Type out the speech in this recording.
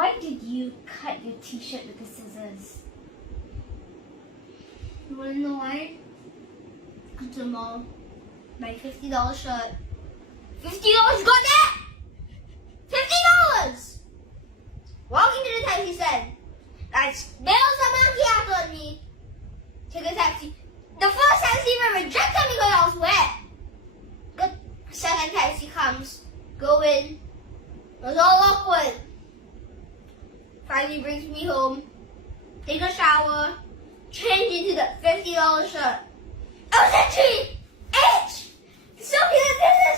Why did you cut your t-shirt with the scissors? You wanna know why? Cause the mom, my $50 shirt. $50, you got that? $50! Walking to the taxi said, I spilled some macchiato on me. Take a taxi. The first taxi even rejected me because I was wet. The second taxi comes. Go in. It was all awkward. Finally brings me home. Take a shower. Change into the $50 shirt. I was actually H! So cute.